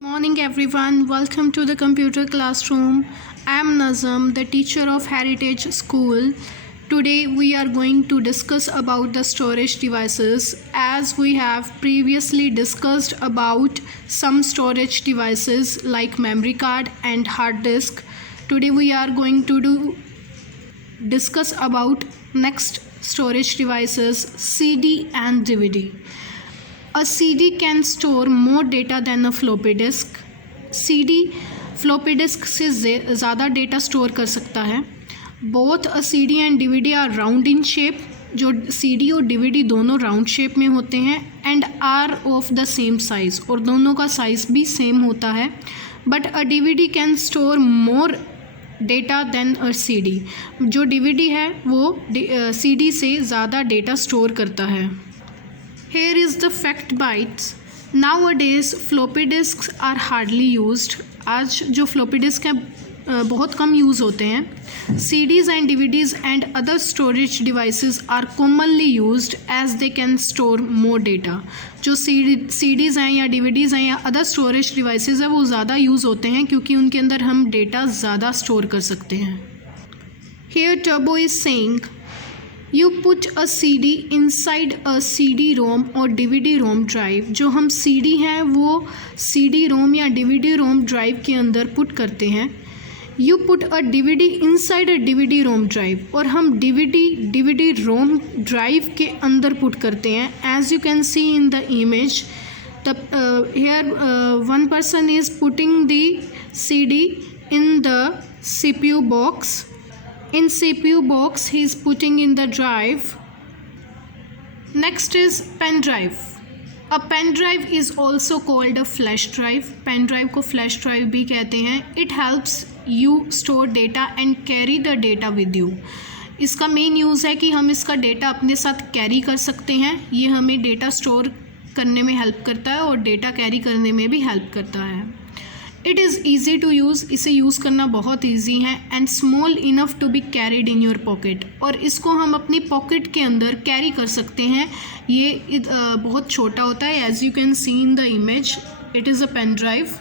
Morning everyone, welcome to the computer classroom. I am Nazam, the teacher of Heritage School. Today we are going to discuss about the storage devices as we have previously discussed about some storage devices like memory card and hard disk. Today we are going to discuss about next storage devices, CD and DVD. A CD can store more data than a floppy disk. CD floppy disk से ज़्यादा data store कर सकता है. Both a CD and DVD are round in shape. जो CD और DVD दोनों round shape में होते हैं and are of the same size और दोनों का साइज़ भी सेम होता है. But a DVD can store more data than a CD. जो DVD है वो CD से ज़्यादा डेटा स्टोर करता है. Here is the fact bites. Nowadays floppy disks are hardly used. आज जो floppy disk हैं बहुत कम यूज़ होते हैं. CDs and DVDs and other storage devices are commonly used as they can store more data. जो CDs हैं या DVDs हैं या other storage devices हैं वो ज़्यादा यूज़ होते हैं क्योंकि उनके अंदर हम डेटा ज़्यादा स्टोर कर सकते हैं. Here Turbo is saying You put a CD inside a CD-ROM और DVD-ROM drive. जो हम CD हैं वो CD-ROM या DVD-ROM drive के अंदर पुट करते हैं. You put a DVD inside a DVD-ROM drive और हम DVD-ROM drive के अंदर पुट करते हैं. As you can see in the image, here one person is putting the CD in the CPU box. In CPU box he is putting in the drive. Next is pen drive. A pen drive is also called a flash drive. Pen drive को flash drive भी कहते हैं. It helps you store data and carry the data with you. इसका main use है कि हम इसका data अपने साथ कैरी कर सकते हैं. ये हमें डेटा स्टोर करने में हेल्प करता है और डेटा कैरी करने में भी हेल्प करता है. It is easy to use. इसे यूज़ करना बहुत ईजी है and small enough to be carried in your pocket. और इसको हम अपनी पॉकेट के अंदर कैरी कर सकते हैं. ये बहुत छोटा होता है. As you can see in the image it is a pen drive.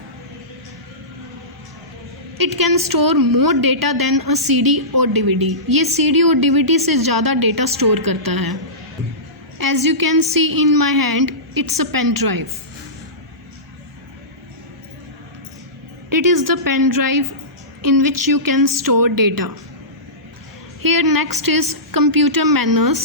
It can store more data than a CD और DVD. ये CD और DVD से ज़्यादा डेटा स्टोर करता है. As you can see in my hand it's a pen drive. It is the pen drive in which you can store data. Here next is computer manners.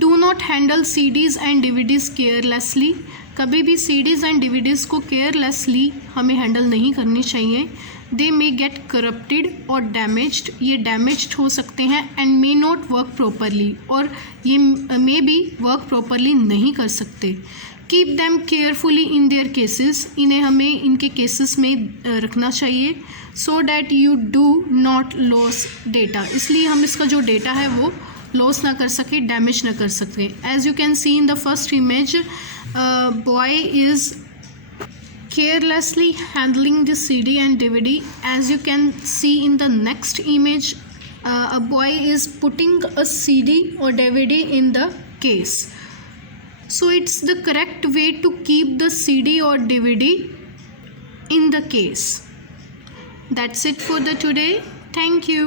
Do not handle CDs and DVDs carelessly. कभी भी CDs and DVDs को carelessly हमें handle नहीं करनी चाहिए. They may get corrupted or damaged. ये damaged हो सकते हैं and may not work properly. और ये may be work properly नहीं कर सकते. Keep them carefully in their cases. इन्हें हमें इनके केसेस में रखना चाहिए so that you do not loss data. इसलिए हम इसका जो डेटा है वो लॉस ना कर सके, डैमेज ना कर सके. As you can see in the first image boy is carelessly handling the CD and DVD. As you can see in the next image, a boy is putting a CD or DVD in the case. So it's the correct way to keep the CD or DVD in the case. That's it for the today. Thank you.